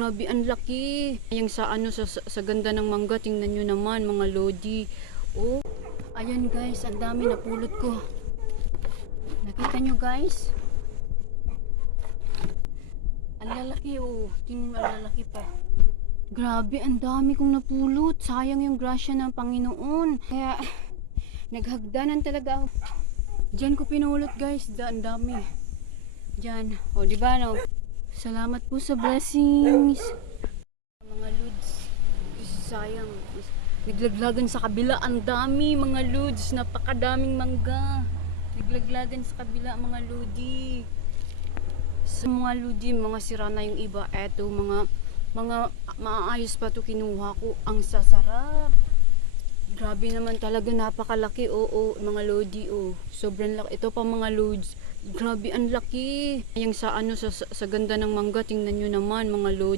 Grabe, ang laki. Yung sa ano sa ganda ng mangga, tingnan nyo naman mga lodi. Oh, ayan guys, ang dami napulot ko. Nakita nyo guys? Ang lalaki oh. Tingnan mo, ang lalaki pa. Grabe, ang dami kong napulot. Sayang yung grasya ng Panginoon. Kaya, naghagdanan talaga ako. Diyan ko pinulot guys. Ang dami. Diyan. O, diba no? Salamat po sa blessings. Mga lods. Sayang. Naglaglagan sa kabila. Ang dami mga lods. Napakadaming mangga. Naglaglagan sa kabila mga lodi. Sa mga lodi, mga sira na yung iba. Eto, mga maayos pa to kinuha ko. Ang sasarap. Grabe naman talaga, napakalaki. Oo, mga lodi. Oh, sobrang laki. Ito pa mga lods. Grabe, ang laki. Yung sa ano sa ganda ng mangga, tingnan nyo naman mga lodi.